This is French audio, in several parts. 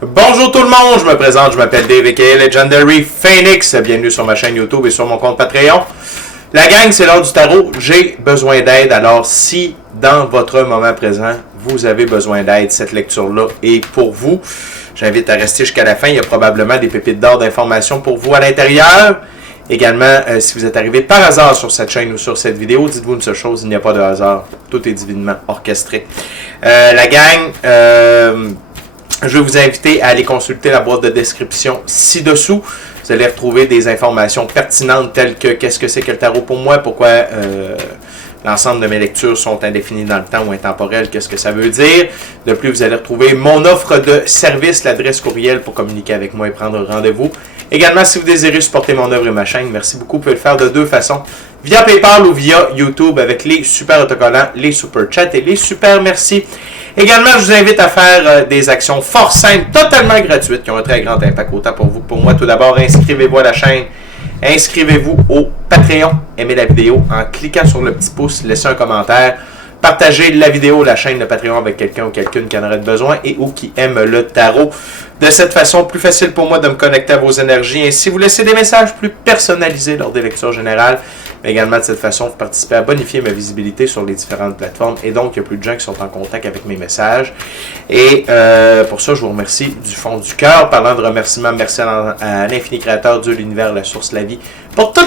Bonjour tout le monde, je me présente, je m'appelle Dave aka Legendary Phoenix. Bienvenue sur ma chaîne YouTube et sur mon compte Patreon. La gang, c'est l'heure du tarot. J'ai besoin d'aide. Alors, si dans votre moment présent, vous avez besoin d'aide, cette lecture-là est pour vous. J'invite à rester jusqu'à la fin. Il y a probablement des pépites d'or d'informations pour vous à l'intérieur. Également, si vous êtes arrivé par hasard sur cette chaîne ou sur cette vidéo, dites-vous une seule chose, il n'y a pas de hasard. Tout est divinement orchestré. La gang, je vais vous inviter à aller consulter la boîte de description ci-dessous. Vous allez retrouver des informations pertinentes telles que qu'est-ce que c'est que le tarot pour moi, pourquoi l'ensemble de mes lectures sont indéfinies dans le temps ou intemporelles, qu'est-ce que ça veut dire. De plus, vous allez retrouver mon offre de service, l'adresse courriel pour communiquer avec moi et prendre rendez-vous. Également, si vous désirez supporter mon œuvre et ma chaîne, merci beaucoup, vous pouvez le faire de deux façons. Via PayPal ou via YouTube avec les super autocollants, les super chats et les super merci. Également, je vous invite à faire des actions fort simples, totalement gratuites, qui ont un très grand impact autant pour vous que pour moi. Tout d'abord, inscrivez-vous à la chaîne, inscrivez-vous au Patreon, aimez la vidéo en cliquant sur le petit pouce, laissez un commentaire, partagez la vidéo, la chaîne de Patreon avec quelqu'un ou quelqu'une qui en aurait besoin et ou qui aime le tarot. De cette façon, plus facile pour moi de me connecter à vos énergies. Ainsi, vous laissez des messages plus personnalisés lors des lectures générales. Mais également, de cette façon, vous participez à bonifier ma visibilité sur les différentes plateformes. Et donc, il y a plus de gens qui sont en contact avec mes messages. Et pour ça, je vous remercie du fond du cœur. Parlant de remerciements, merci à l'infini créateur, Dieu, l'univers, la source, la vie. Pour tout.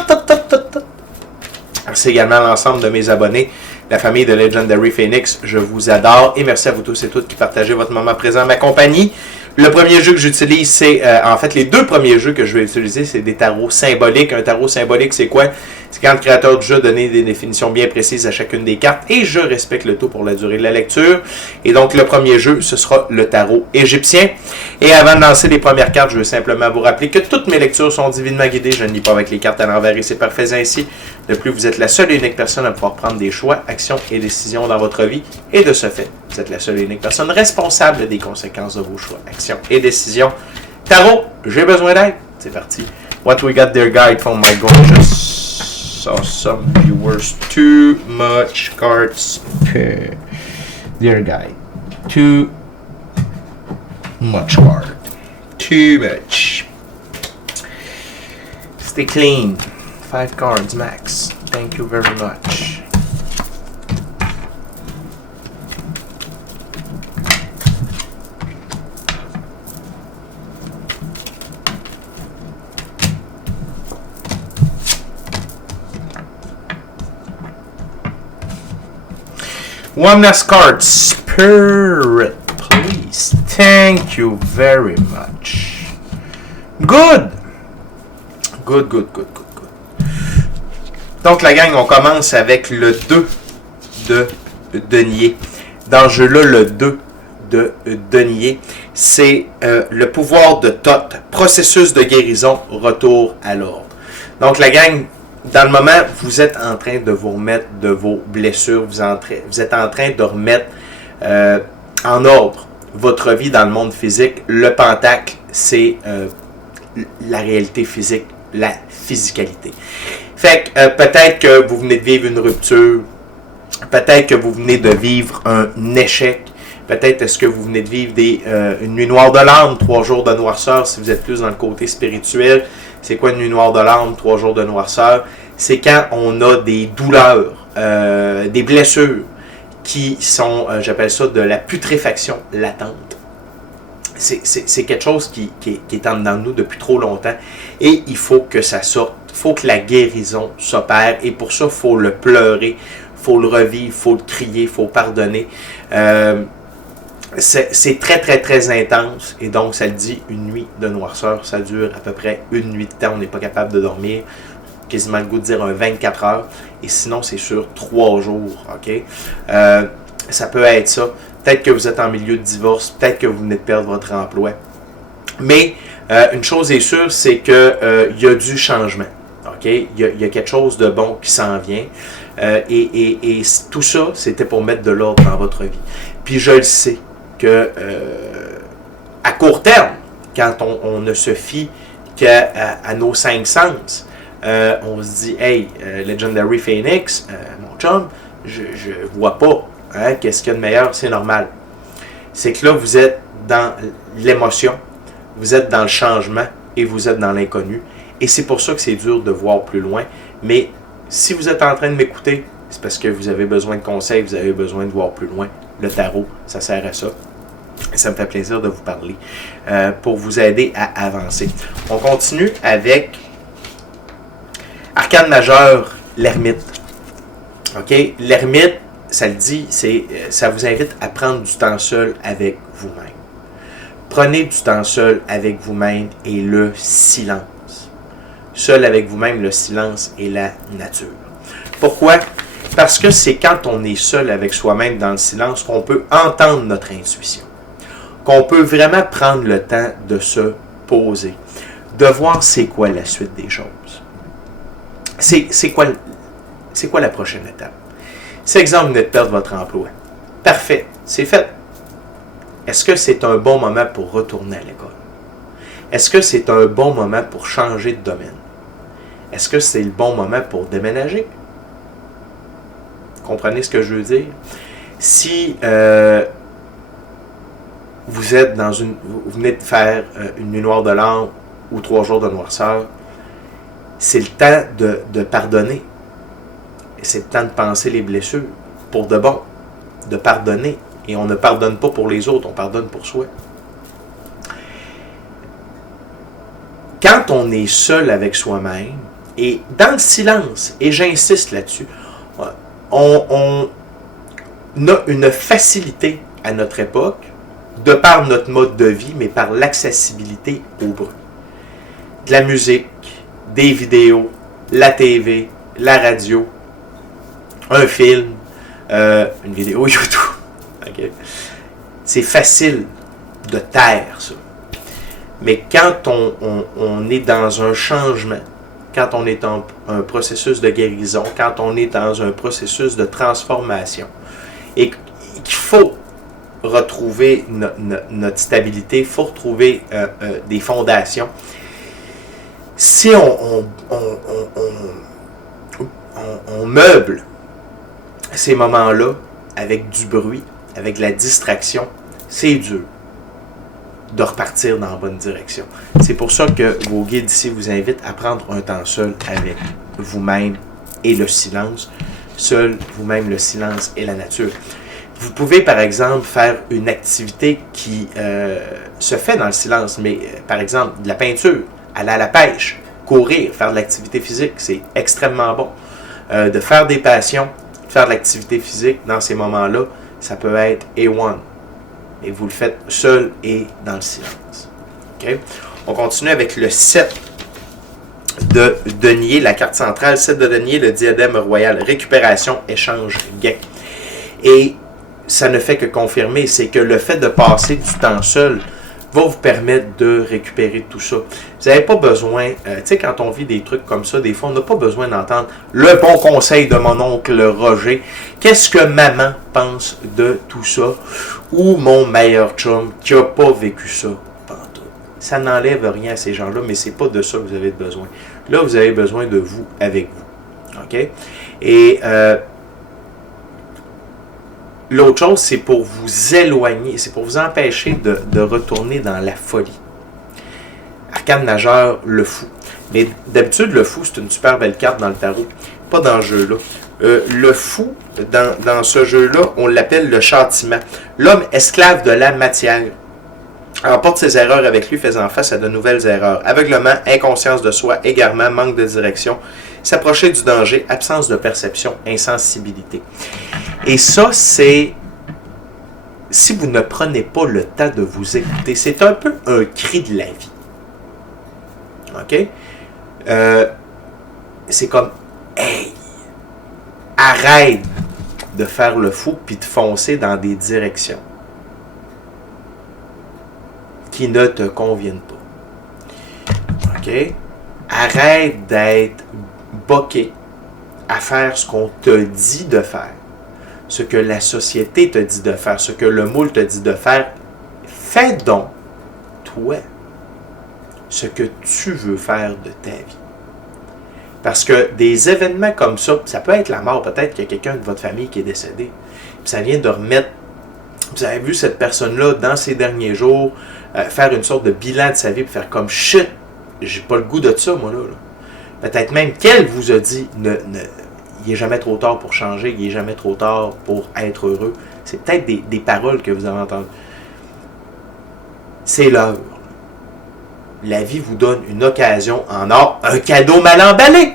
Merci également à l'ensemble de mes abonnés. La famille de Legendary Phoenix, je vous adore. Et merci à vous tous et toutes qui partagez votre moment présent à ma compagnie. Le premier jeu que j'utilise, c'est... en fait, les deux premiers jeux que je vais utiliser, c'est des tarots symboliques. Un tarot symbolique, c'est quoi? C'est quand le créateur du jeu a donné des définitions bien précises à chacune des cartes. Et je respecte le tout pour la durée de la lecture. Et donc, le premier jeu, ce sera le tarot égyptien. Et avant de lancer les premières cartes, je veux simplement vous rappeler que toutes mes lectures sont divinement guidées. Je ne lis pas avec les cartes à l'envers et c'est parfait ainsi. De plus, vous êtes la seule et unique personne à pouvoir prendre des choix, actions et décisions dans votre vie. Et de ce fait, vous êtes la seule et unique personne responsable des conséquences de vos choix, actions et décisions. Tarot, j'ai besoin d'aide. C'est parti. What we got there, guide from my gorgeous, awesome viewers. Too much cards. Dear guide. Too much card. Too much. Stay clean. 5 cards max. Thank you very much. One last card. Spirit, please. Thank you very much. Good. Good. Donc, la gang, on commence avec le 2 de denier. Dans ce jeu-là, le 2 de denier, c'est le pouvoir de Thoth, processus de guérison, retour à l'ordre. Donc, la gang, dans le moment, vous êtes en train de vous remettre de vos blessures, vous êtes en train de remettre en ordre votre vie dans le monde physique. Le pentacle, c'est la réalité physique, la physicalité. Fait que peut-être que vous venez de vivre une rupture, peut-être que vous venez de vivre un échec, peut-être est-ce que vous venez de vivre une nuit noire de l'âme, 3 jours de noirceur, si vous êtes plus dans le côté spirituel. C'est quoi une nuit noire de l'âme, 3 jours de noirceur? C'est quand on a des douleurs, des blessures qui sont, j'appelle ça de la putréfaction latente. C'est quelque chose qui est en dedans de nous depuis trop longtemps et il faut que ça sorte. Il faut que la guérison s'opère et pour ça, il faut le pleurer, il faut le revivre, il faut le crier, il faut pardonner. C'est très intense et donc ça le dit, une nuit de noirceur, ça dure à peu près une nuit de temps, on n'est pas capable de dormir, quasiment le goût de dire un 24 heures et sinon c'est sur 3 jours, ok? Ça peut être ça. Peut-être que vous êtes en milieu de divorce, peut-être que vous venez de perdre votre emploi. Mais une chose est sûre, c'est qu'il y a du changement. Okay? Il y a quelque chose de bon qui s'en vient. Et tout ça, c'était pour mettre de l'ordre dans votre vie. Puis je le sais que à court terme, quand on ne se fie qu'à nos 5 sens, on se dit, hey, Legendary Phoenix, mon chum, je vois pas. Hein, qu'est-ce qu'il y a de meilleur? C'est normal. C'est que là, vous êtes dans l'émotion, vous êtes dans le changement et vous êtes dans l'inconnu. Et c'est pour ça que c'est dur de voir plus loin. Mais si vous êtes en train de m'écouter, c'est parce que vous avez besoin de conseils, vous avez besoin de voir plus loin. Le tarot, ça sert à ça. Et ça me fait plaisir de vous parler pour vous aider à avancer. On continue avec Arcane majeur, l'ermite. OK? L'ermite, ça le dit, ça vous invite à prendre du temps seul avec vous-même. Prenez du temps seul avec vous-même et le silence. Seul avec vous-même, le silence et la nature. Pourquoi? Parce que c'est quand on est seul avec soi-même dans le silence qu'on peut entendre notre intuition. Qu'on peut vraiment prendre le temps de se poser. De voir c'est quoi la suite des choses. C'est quoi la prochaine étape? Si, exemple, vous venez de perdre votre emploi. Parfait, c'est fait. Est-ce que c'est un bon moment pour retourner à l'école? Est-ce que c'est un bon moment pour changer de domaine? Est-ce que c'est le bon moment pour déménager? Comprenez ce que je veux dire? Si vous êtes vous venez de faire une nuit noire de l'an ou 3 jours de noirceur, c'est le temps de pardonner. C'est le temps de penser les blessures pour de bon, de pardonner. Et on ne pardonne pas pour les autres, on pardonne pour soi. Quand on est seul avec soi-même, et dans le silence, et j'insiste là-dessus, on a une facilité à notre époque, de par notre mode de vie, mais par l'accessibilité au bruit. De la musique, des vidéos, la TV, la radio, un film, une vidéo YouTube. Okay. C'est facile de taire ça. Mais quand on est dans un changement, quand on est dans un processus de guérison, quand on est dans un processus de transformation, et qu'il faut retrouver notre stabilité, il faut retrouver des fondations. Si on meuble ces moments-là avec du bruit, avec la distraction, c'est dur de repartir dans la bonne direction. C'est pour ça que vos guides ici vous invitent à prendre un temps seul avec vous-même et le silence. Seul, vous-même, le silence et la nature. Vous pouvez, par exemple, faire une activité qui se fait dans le silence, mais par exemple, de la peinture, aller à la pêche, courir, faire de l'activité physique, c'est extrêmement bon. De faire des passions, faire de l'activité physique dans ces moments-là, ça peut être A1. Et vous le faites seul et dans le silence. Okay? On continue avec le 7 de denier, la carte centrale, 7 de denier, le diadème royal, récupération, échange, gain. Et ça ne fait que confirmer, c'est que le fait de passer du temps seul va vous permettre de récupérer tout ça. Vous n'avez pas besoin, tu sais, quand on vit des trucs comme ça, des fois, on n'a pas besoin d'entendre le bon conseil de mon oncle Roger. Qu'est-ce que maman pense de tout ça? Ou mon meilleur chum qui n'a pas vécu ça. Ça n'enlève rien à ces gens-là, mais c'est pas de ça que vous avez besoin. Là, vous avez besoin de vous avec vous. OK? Et l'autre chose, c'est pour vous éloigner, c'est pour vous empêcher de retourner dans la folie. Arcane majeur, le fou. Mais d'habitude, le fou, c'est une super belle carte dans le tarot. Pas dans ce jeu-là. Le fou, dans ce jeu-là, on l'appelle le châtiment. L'homme esclave de la matière emporte ses erreurs avec lui, faisant face à de nouvelles erreurs. Aveuglement, inconscience de soi, égarement, manque de direction, s'approcher du danger, absence de perception, insensibilité. Et ça, c'est... Si vous ne prenez pas le temps de vous écouter, c'est un peu un cri de la vie. OK? C'est comme, hey, arrête de faire le fou puis de foncer dans des directions qui ne te conviennent pas. OK? Arrête d'être boqué à faire ce qu'on te dit de faire, ce que la société te dit de faire, ce que le moule te dit de faire. Fais donc, toi, ce que tu veux faire de ta vie. Parce que des événements comme ça peut être la mort, peut-être qu'il y a quelqu'un de votre famille qui est décédé, puis ça vient de remettre vous avez vu cette personne-là dans ses derniers jours faire une sorte de bilan de sa vie, puis faire comme shit, j'ai pas le goût de ça, moi là. Peut-être même qu'elle vous a dit il n'est jamais trop tard pour changer, il n'est jamais trop tard pour être heureux. C'est peut-être des paroles que vous avez entendues. C'est l'heure. La vie vous donne une occasion en or, un cadeau mal emballé.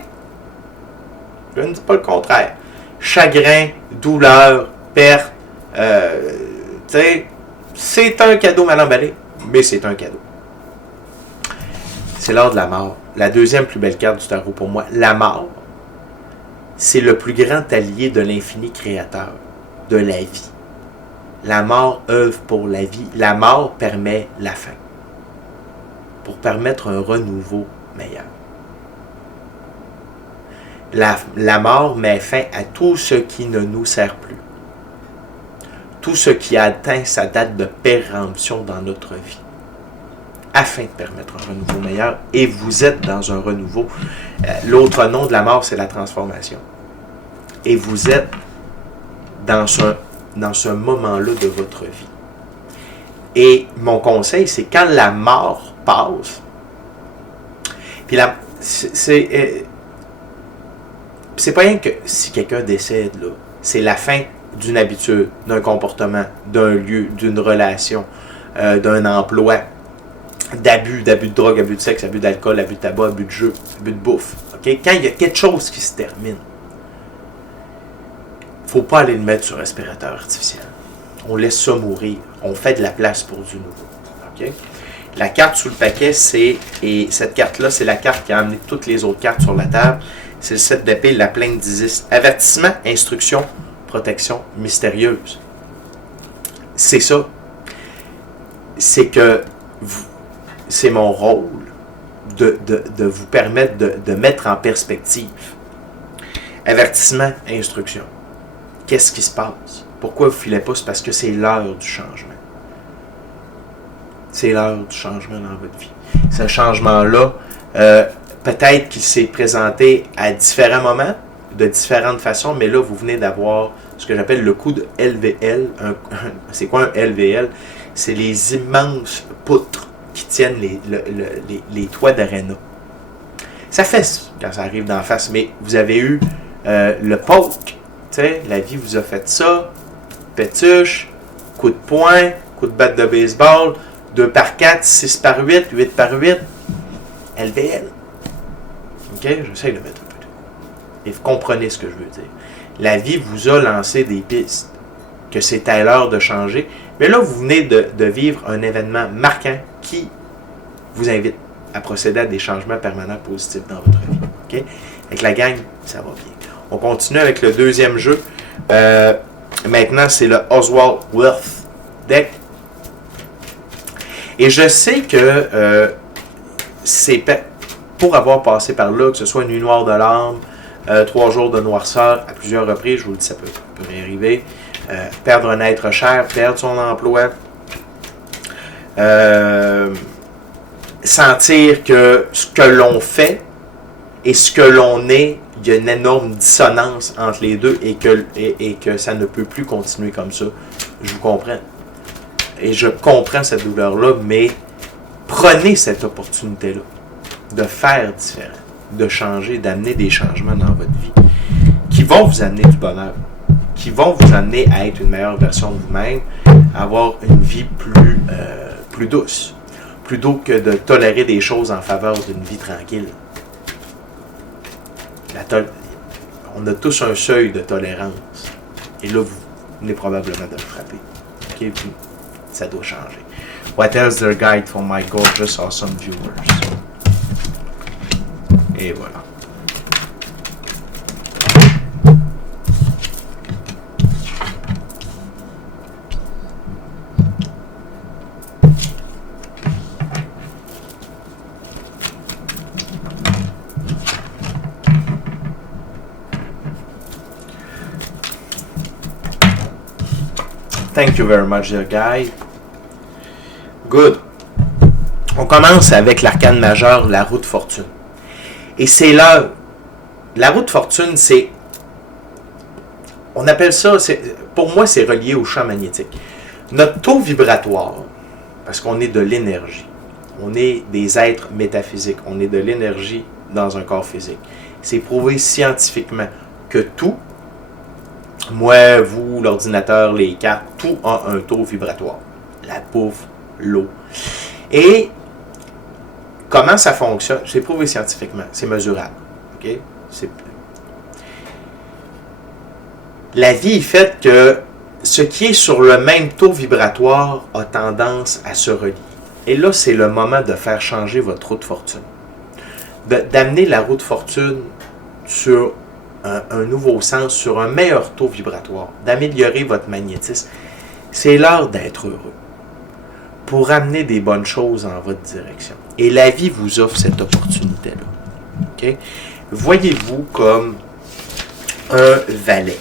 Je ne dis pas le contraire. Chagrin, douleur, perte, c'est un cadeau mal emballé, mais c'est un cadeau. C'est l'heure de la mort. La deuxième plus belle carte du tarot pour moi, la mort, c'est le plus grand allié de l'infini créateur, de la vie. La mort œuvre pour la vie. La mort permet la fin, pour permettre un renouveau meilleur. La mort met fin à tout ce qui ne nous sert plus. Tout ce qui a atteint sa date de péremption dans notre vie, afin de permettre un renouveau meilleur. Et vous êtes dans un renouveau. L'autre nom de la mort, c'est la transformation. Et vous êtes dans ce moment-là de votre vie. Et mon conseil, c'est quand la mort passe, puis c'est pas rien que si quelqu'un décède, là, c'est la fin d'une habitude, d'un comportement, d'un lieu, d'une relation, d'un emploi, d'abus de drogue, abus de sexe, abus d'alcool, abus de tabac, abus de jeu, abus de bouffe. Okay? Quand il y a quelque chose qui se termine, il ne faut pas aller le mettre sur respirateur artificiel. On laisse ça mourir. On fait de la place pour du nouveau. Okay? La carte sous le paquet, et cette carte-là, c'est la carte qui a amené toutes les autres cartes sur la table. C'est le 7 d'épée, la plainte d'Isis. Avertissement, instruction, protection mystérieuse. C'est ça. C'est que c'est mon rôle de vous permettre de mettre en perspective. Avertissement, instruction. Qu'est-ce qui se passe? Pourquoi vous ne filez pas? C'est parce que c'est l'heure du changement. C'est l'heure du changement dans votre vie. Ce changement-là, peut-être qu'il s'est présenté à différents moments, de différentes façons, mais là, vous venez d'avoir ce que j'appelle le coup de LVL. C'est quoi un LVL? C'est les immenses poutres qui tiennent les toits d'aréna. Ça fesse quand ça arrive d'en face, mais vous avez eu le poke. La vie vous a fait ça, pétuche, coup de poing, coup de batte de baseball, 2 par 4, 6 par 8, 8 par 8, LVL. OK? J'essaie de mettre un peu de... Et vous comprenez ce que je veux dire. La vie vous a lancé des pistes, que c'était l'heure de changer, mais là, vous venez de vivre un événement marquant qui vous invite à procéder à des changements permanents positifs dans votre vie. OK? Avec la gang, ça va bien. On continue avec le deuxième jeu. Maintenant, c'est le Oswald Wealth Deck. Et je sais que c'est pour avoir passé par là, que ce soit une nuit noire de l'âme, 3 jours de noirceur à plusieurs reprises, je vous le dis, ça peut y arriver. Perdre un être cher, perdre son emploi. Sentir que ce que l'on fait et ce que l'on est, il y a une énorme dissonance entre les deux et que ça ne peut plus continuer comme ça. Je vous comprends. Et je comprends cette douleur-là, mais prenez cette opportunité-là de faire différent, de changer, d'amener des changements dans votre vie qui vont vous amener du bonheur, qui vont vous amener à être une meilleure version de vous-même, à avoir une vie plus douce, plutôt que de tolérer des choses en faveur d'une vie tranquille. On a tous un seuil de tolérance. Et là, vous venez probablement de le frapper. Okay? Puis, ça doit changer. What else their guide for my gorgeous, awesome viewers? Et voilà. Thank you very much, dear guy. Good. On commence avec l'arcane majeur, la roue de fortune. Et c'est là, la roue de fortune, c'est, on appelle ça, pour moi, c'est relié au champ magnétique. Notre taux vibratoire, parce qu'on est de l'énergie, on est des êtres métaphysiques, on est de l'énergie dans un corps physique. C'est prouvé scientifiquement que tout, moi, vous, l'ordinateur, les cartes, tout a un taux vibratoire. La bouffe, l'eau. Et comment ça fonctionne? C'est prouvé scientifiquement, c'est mesurable. Okay? La vie est faite que ce qui est sur le même taux vibratoire a tendance à se relier. Et là, c'est le moment de faire changer votre roue de fortune. D'amener la roue de fortune sur un nouveau sens, sur un meilleur taux vibratoire, d'améliorer votre magnétisme. C'est l'heure d'être heureux pour amener des bonnes choses en votre direction. Et la vie vous offre cette opportunité-là. Okay? Voyez-vous comme un valet.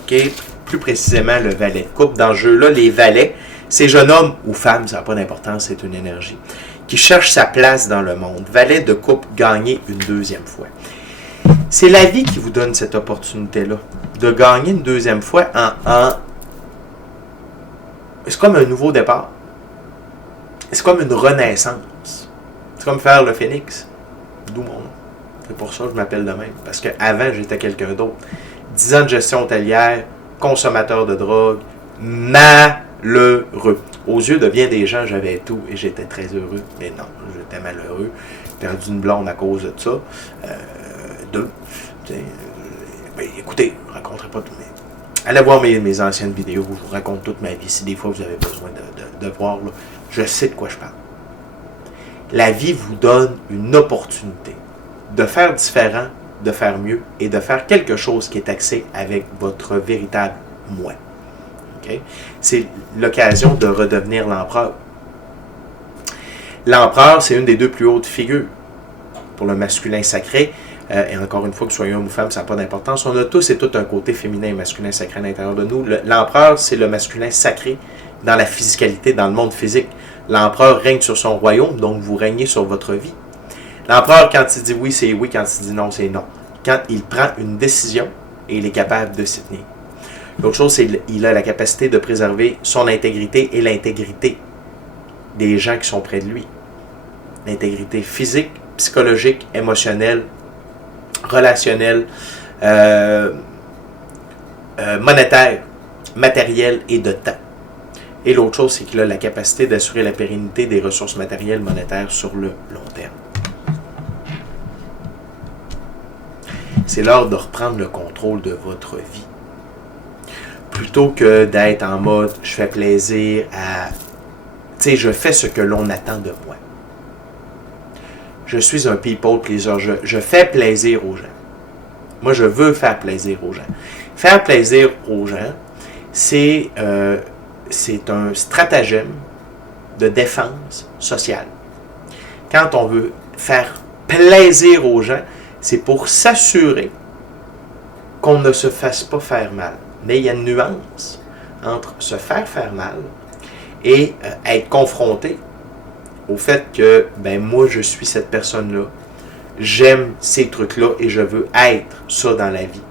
Okay? Plus précisément, le valet de coupe. Dans ce jeu-là, les valets, c'est jeune homme ou femme, ça n'a pas d'importance, c'est une énergie, qui cherche sa place dans le monde. Valet de coupe gagné une deuxième fois. C'est la vie qui vous donne cette opportunité-là, de gagner une deuxième fois c'est comme un nouveau départ. C'est comme une renaissance. C'est comme faire le phénix. D'où mon nom. C'est pour ça que je m'appelle de même. Parce qu'avant, j'étais quelqu'un d'autre. 10 ans de gestion hôtelière, consommateur de drogue, malheureux. Aux yeux de bien des gens, j'avais tout et j'étais très heureux. Mais non, j'étais malheureux. J'ai perdu une blonde à cause de ça. Deux. Écoutez, je ne raconterai pas tout. Mais allez voir mes anciennes vidéos où je vous raconte toute ma vie. Si des fois vous avez besoin de voir, là, je sais de quoi je parle. La vie vous donne une opportunité de faire différent, de faire mieux et de faire quelque chose qui est axé avec votre véritable moi. Okay? C'est l'occasion de redevenir l'empereur. L'empereur, c'est une des deux plus hautes figures pour le masculin sacré. Et encore une fois, que soyons homme ou femme, ça n'a pas d'importance. On a tous et tout un côté féminin et masculin sacré à l'intérieur de nous. L'empereur, c'est le masculin sacré dans la physicalité, dans le monde physique. L'empereur règne sur son royaume, donc vous régnez sur votre vie. L'empereur, quand il dit oui, c'est oui. Quand il dit non, c'est non. Quand il prend une décision, et il est capable de s'y tenir. L'autre chose, c'est qu'il a la capacité de préserver son intégrité et l'intégrité des gens qui sont près de lui. L'intégrité physique, psychologique, émotionnelle, relationnelle, monétaire, matérielle et de temps. Et l'autre chose, c'est qu'il a la capacité d'assurer la pérennité des ressources matérielles monétaires sur le long terme. C'est l'heure de reprendre le contrôle de votre vie. Plutôt que d'être en mode « je fais plaisir à... » Tu sais, je fais ce que l'on attend de moi. Je suis un people pleaser. Je fais plaisir aux gens. Moi, je veux faire plaisir aux gens. Faire plaisir aux gens, c'est un stratagème de défense sociale. Quand on veut faire plaisir aux gens, c'est pour s'assurer qu'on ne se fasse pas faire mal. Mais il y a une nuance entre se faire mal et être confronté au fait que, ben moi, je suis cette personne-là, j'aime ces trucs-là et je veux être ça dans la vie.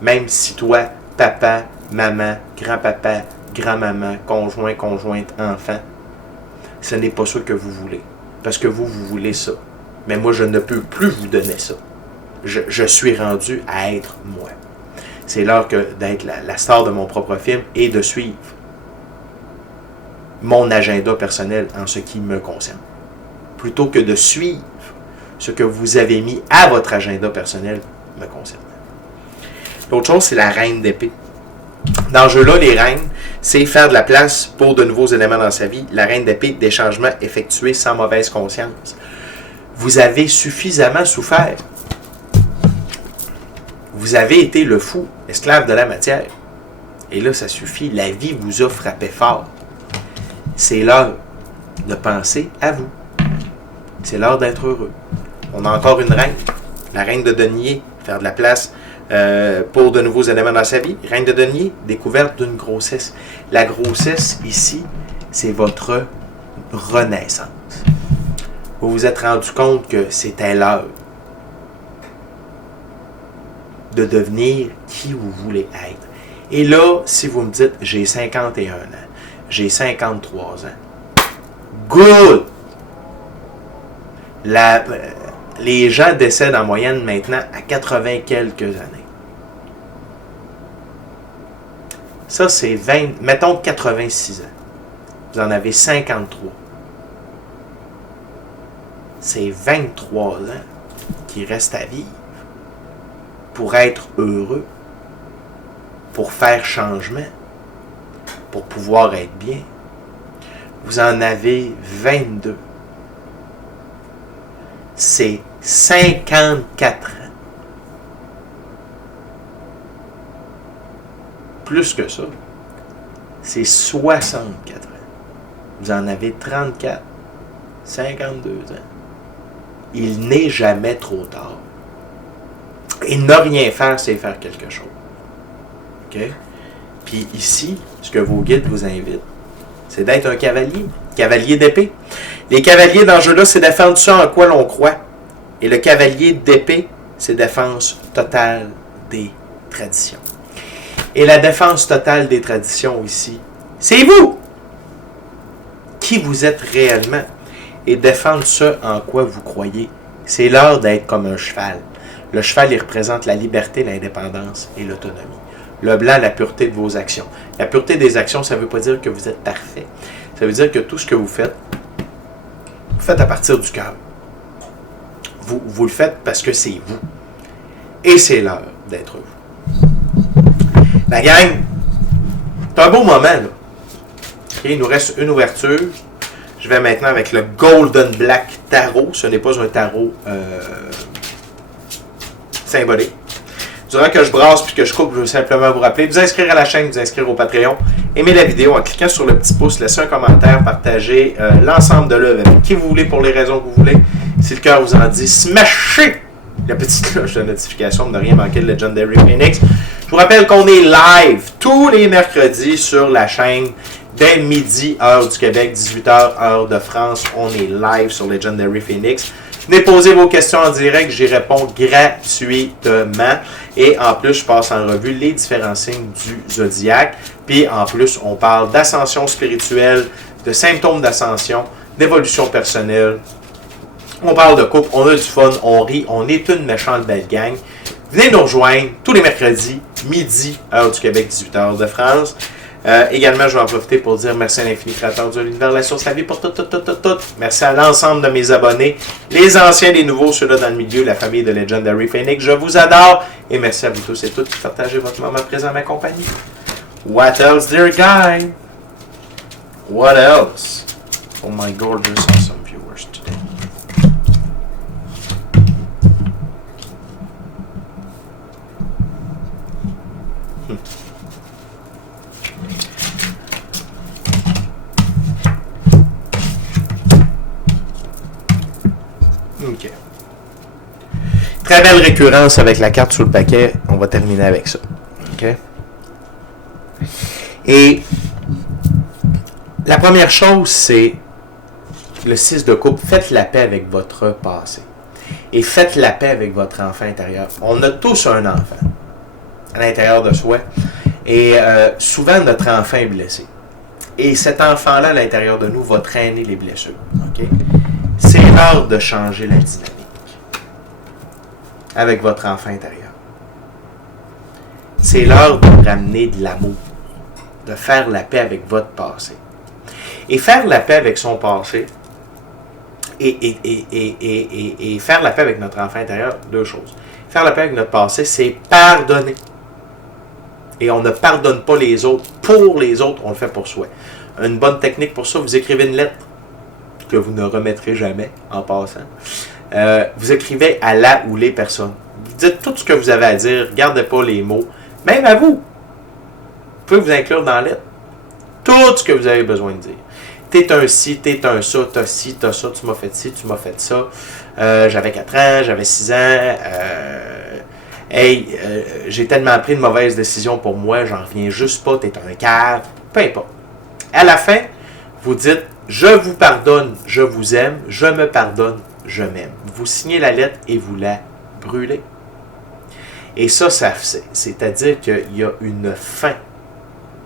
Même si toi, papa, maman, grand-papa, grand-maman, conjoint, conjointe, enfant, ce n'est pas ça que vous voulez. Parce que vous voulez ça. Mais moi, je ne peux plus vous donner ça. Je suis rendu à être moi. C'est l'heure d'être la star de mon propre film et de suivre mon agenda personnel en ce qui me concerne. Plutôt que de suivre ce que vous avez mis à votre agenda personnel me concernant. L'autre chose, c'est la reine d'épée. Dans ce jeu-là, les reines, c'est faire de la place pour de nouveaux éléments dans sa vie. La reine d'épée, des changements effectués sans mauvaise conscience. Vous avez suffisamment souffert. Vous avez été le fou, esclave de la matière. Et là, ça suffit. La vie vous a frappé fort. C'est l'heure de penser à vous. C'est l'heure d'être heureux. On a encore une reine, la reine de denier, faire de la place pour de nouveaux éléments dans sa vie. Reine de denier, découverte d'une grossesse. La grossesse, ici, c'est votre renaissance. Vous vous êtes rendu compte que c'était l'heure de devenir qui vous voulez être. Et là, si vous me dites, j'ai 51 ans, j'ai 53 ans. Good! Les gens décèdent en moyenne maintenant à 80 quelques années. Ça, c'est 20, mettons 86 ans. Vous en avez 53. C'est 23 ans qui restent à vivre pour être heureux, pour faire changement, pour pouvoir être bien. Vous en avez 22. C'est 54 ans. Plus que ça, c'est 64 ans. Vous en avez 34, 52 ans. Il n'est jamais trop tard. Et ne rien faire, c'est faire quelque chose. OK? Puis ici, ce que vos guides vous invitent, c'est d'être un cavalier d'épée. Les cavaliers dans ce jeu-là, c'est défendre ça en quoi l'on croit. Et le cavalier d'épée, c'est défense totale des traditions. Et la défense totale des traditions ici, c'est vous! Qui vous êtes réellement. Et défendre ça en quoi vous croyez. C'est l'heure d'être comme un cheval. Le cheval, il représente la liberté, l'indépendance et l'autonomie. Le blanc, la pureté de vos actions. La pureté des actions, ça ne veut pas dire que vous êtes parfait. Ça veut dire que tout ce que vous faites à partir du cœur. Vous le faites parce que c'est vous. Et c'est l'heure d'être vous. La gang, c'est un beau moment, là. Okay, il nous reste une ouverture. Je vais maintenant avec le Golden Black Tarot. Ce n'est pas un tarot symbolique. Durant que je brasse puis que je coupe, je veux simplement vous rappeler de vous inscrire à la chaîne, de vous inscrire au Patreon. Aimez la vidéo en cliquant sur le petit pouce, laissez un commentaire, partagez l'ensemble de l'œuvre avec qui vous voulez pour les raisons que vous voulez. Si le cœur vous en dit, smashez la petite cloche de notification pour ne rien manquer de Legendary Phoenix. Je vous rappelle qu'on est live tous les mercredis sur la chaîne dès midi, heure du Québec, 18h, heure de France. On est live sur Legendary Phoenix. Venez poser vos questions en direct, j'y réponds gratuitement. Et en plus, je passe en revue les différents signes du zodiaque. Puis en plus, on parle d'ascension spirituelle, de symptômes d'ascension, d'évolution personnelle. On parle de couple, on a du fun, on rit, on est une méchante belle gang. Venez nous rejoindre tous les mercredis, midi, heure du Québec, 18h de France. Également, je vais en profiter pour dire merci à l'infini créateur de l'univers, la source, la vie pour tout. Merci à l'ensemble de mes abonnés, les anciens, les nouveaux, ceux-là dans le milieu, la famille de Legendary Phoenix. Je vous adore et merci à vous tous et toutes qui partagez votre moment présent à ma compagnie. What else, dear guy? What else? Oh my gorgeous, awesome viewers today. OK. Très belle récurrence avec la carte sur le paquet. On va terminer avec ça. OK? Et la première chose, c'est le 6 de coupe. Faites la paix avec votre passé. Et faites la paix avec votre enfant intérieur. On a tous un enfant à l'intérieur de soi. Et souvent, notre enfant est blessé. Et cet enfant-là, à l'intérieur de nous, va traîner les blessures. OK? C'est l'heure de changer la dynamique avec votre enfant intérieur. C'est l'heure de ramener de l'amour, de faire la paix avec votre passé. Et faire la paix avec son passé et faire la paix avec notre enfant intérieur, deux choses. Faire la paix avec notre passé, c'est pardonner. Et on ne pardonne pas les autres pour les autres, on le fait pour soi. Une bonne technique pour ça, vous écrivez une lettre que vous ne remettrez jamais en passant. Vous écrivez à la ou les personnes. Vous dites tout ce que vous avez à dire, gardez pas les mots. Même à vous. Vous pouvez vous inclure dans la lettre. Tout ce que vous avez besoin de dire. T'es un ci, t'es un ça, t'as ci, t'as ça, tu m'as fait ci, tu m'as fait ça. J'avais 4 ans, j'avais 6 ans. J'ai tellement pris de mauvaises décisions pour moi, j'en reviens juste pas, t'es un cave. Peu importe. À la fin, vous dites, je vous pardonne, je vous aime, je me pardonne, je m'aime. Vous signez la lettre et vous la brûlez. Et ça c'est-à-dire qu'il y a une fin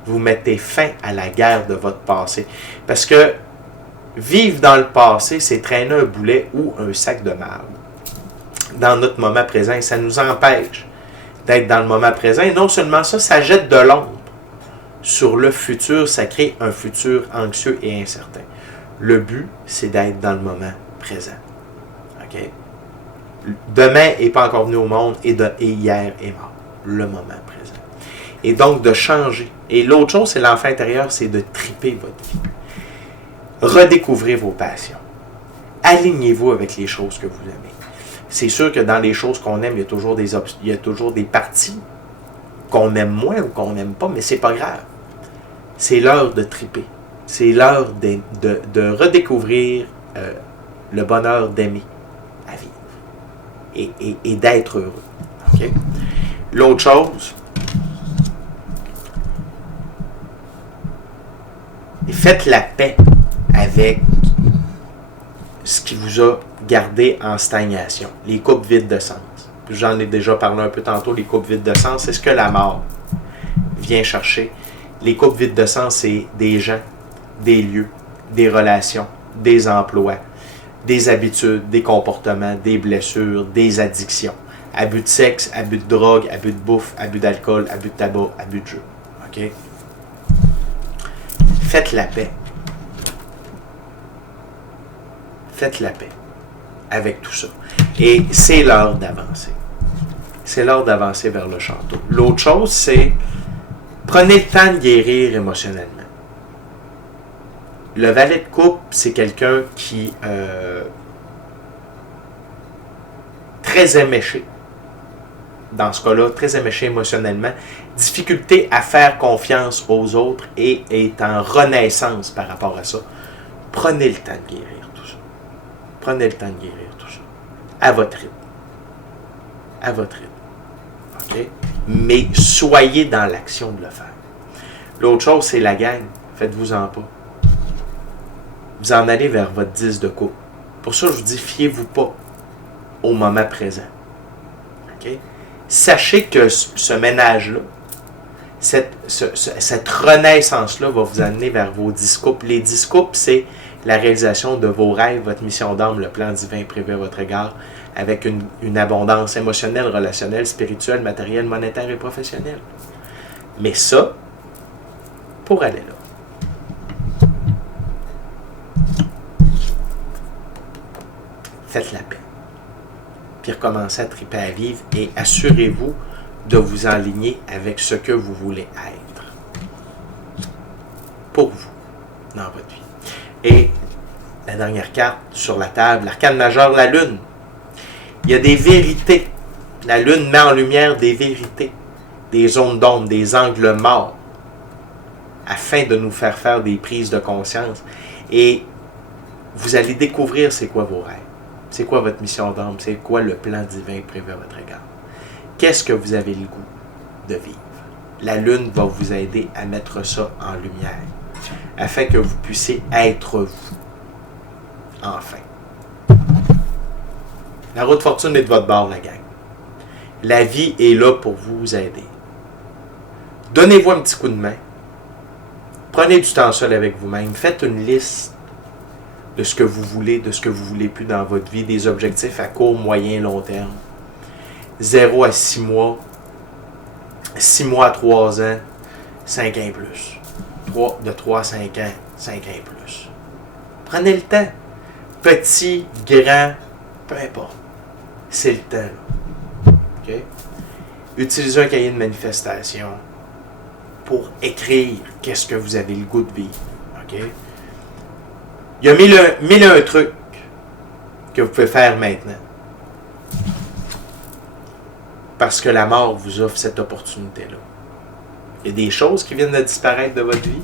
Vous mettez fin à la guerre de votre passé. Parce que vivre dans le passé, c'est traîner un boulet ou un sac de marde dans notre moment présent. Et ça nous empêche d'être dans le moment présent. Et non seulement ça, ça jette de l'ombre sur le futur. Ça crée un futur anxieux et incertain. Le but, c'est d'être dans le moment présent. OK? Demain n'est pas encore venu au monde et hier est mort. Le moment présent. Et donc de changer. Et l'autre chose, c'est l'enfant intérieur, c'est de triper votre vie. Redécouvrez vos passions. Alignez-vous avec les choses que vous aimez. C'est sûr que dans les choses qu'on aime, il y a toujours des parties qu'on aime moins ou qu'on n'aime pas, mais c'est pas grave. C'est l'heure de triper. C'est l'heure de redécouvrir le bonheur d'aimer à vivre et d'être heureux. Okay? L'autre chose, faites la paix avec ce qui vous a gardé en stagnation. Les coupes vides de sens. J'en ai déjà parlé un peu tantôt, les coupes vides de sens, c'est ce que la mort vient chercher. Les coupes vides de sens, c'est des gens, des lieux, des relations, des emplois, des habitudes, des comportements, des blessures, des addictions. Abus de sexe, abus de drogue, abus de bouffe, abus d'alcool, abus de tabac, abus de jeu. OK? Faites la paix. Faites la paix avec tout ça. Et c'est l'heure d'avancer. C'est l'heure d'avancer vers le château. L'autre chose, c'est prenez le temps de guérir émotionnellement. Le valet de coupe, c'est quelqu'un qui très éméché. Dans ce cas-là, très éméché émotionnellement, difficulté à faire confiance aux autres et est en renaissance par rapport à ça. Prenez le temps de guérir tout ça. Prenez le temps de guérir tout ça. À votre rythme. À votre rythme. OK? Mais soyez dans l'action de le faire. L'autre chose, c'est la gang. Faites-vous-en pas. Vous en allez vers votre 10 de coupe. Pour ça, je vous dis, fiez-vous pas au moment présent. OK? Sachez que ce ménage-là, cette renaissance-là va vous amener vers vos 10 coupes. Les 10 coupes, c'est la réalisation de vos rêves, votre mission d'âme, le plan divin prévu à votre égard, avec une abondance émotionnelle, relationnelle, spirituelle, matérielle, monétaire et professionnelle. Mais ça, pour aller là, faites la paix. Puis recommencez à triper à vivre et assurez-vous de vous aligner avec ce que vous voulez être. Pour vous, dans votre vie. Et la dernière carte sur la table, l'arcane majeur, la lune. Il y a des vérités. La lune met en lumière des vérités, des zones d'ombre, des angles morts, afin de nous faire des prises de conscience. Et vous allez découvrir c'est quoi vos rêves. C'est quoi votre mission d'âme? C'est quoi le plan divin prévu à votre égard? Qu'est-ce que vous avez le goût de vivre? La lune va vous aider à mettre ça en lumière, afin que vous puissiez être vous. Enfin. La roue de fortune est de votre bord, la gang. La vie est là pour vous aider. Donnez-vous un petit coup de main. Prenez du temps seul avec vous-même. Faites une liste de ce que vous voulez, de ce que vous ne voulez plus dans votre vie, des objectifs à court, moyen, long terme. 0 à 6 mois, 6 mois à 3 ans, 5 ans et plus. De 3 à 5 ans, 5 ans et plus. Prenez le temps. Petit, grand, peu importe. C'est le temps. Là. Okay? Utilisez un cahier de manifestation pour écrire qu'est-ce que vous avez le goût de vivre. Okay? Il y a mille et un trucs que vous pouvez faire maintenant. Parce que la mort vous offre cette opportunité-là. Il y a des choses qui viennent de disparaître de votre vie.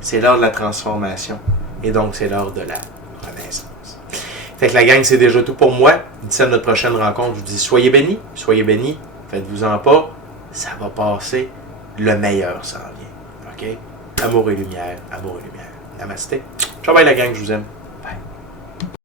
C'est l'heure de la transformation. Et donc, c'est l'heure de la renaissance. Fait que la gang, c'est déjà tout pour moi. D'ici à notre prochaine rencontre, je vous dis soyez bénis, faites-vous-en pas. Ça va passer, le meilleur s'en vient. OK? Amour et lumière, amour et lumière. Namasté. Ciao, bye la gang, je vous aime.